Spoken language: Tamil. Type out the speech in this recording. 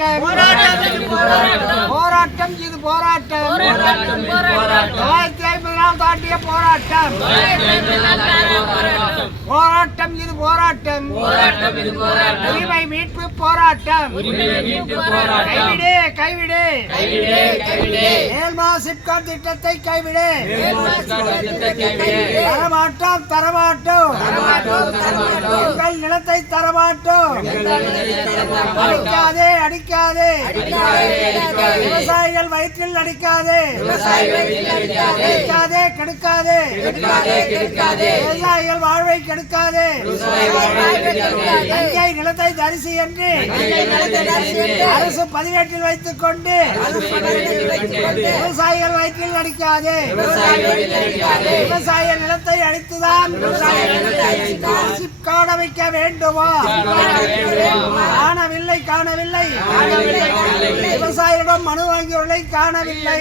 போராட்டம் போராட்டம் இது போராட்டம் 950 தாண்டிய போராட்டம் போராட்டம் இது போராட்டம் உரிமை மீட்பு போராட்டம் கைவிடு கைவிடு மேல்மா சிப்காட் திட்டத்தை கைவிடு தரமாட்டோம் தரமாட்டோம் எங்கள் நிலத்தை தரமாட்டோம் அடிக்காதே அடிக்காதே விவசாயிகள் வயிற்றில் அடிக்காதே கெடுக்காதே கெடுக்காதே விவசாயிகள் வாழ்வை கெடுக்காதே நஞ்சை நிலத்தை தரிசி என்று அரசு பதிவேட்டில் வைத்துக் கொண்டு விவசாயிகள் வயிற்றில் அடிக்காதே விவசாய நிலத்தை அழித்துதான் காண வைக்க வேண்டுமா காணவில்லை காணவில்லை விவசாயிகளிடம் மனு வாங்கியவர்களை காணவில்லை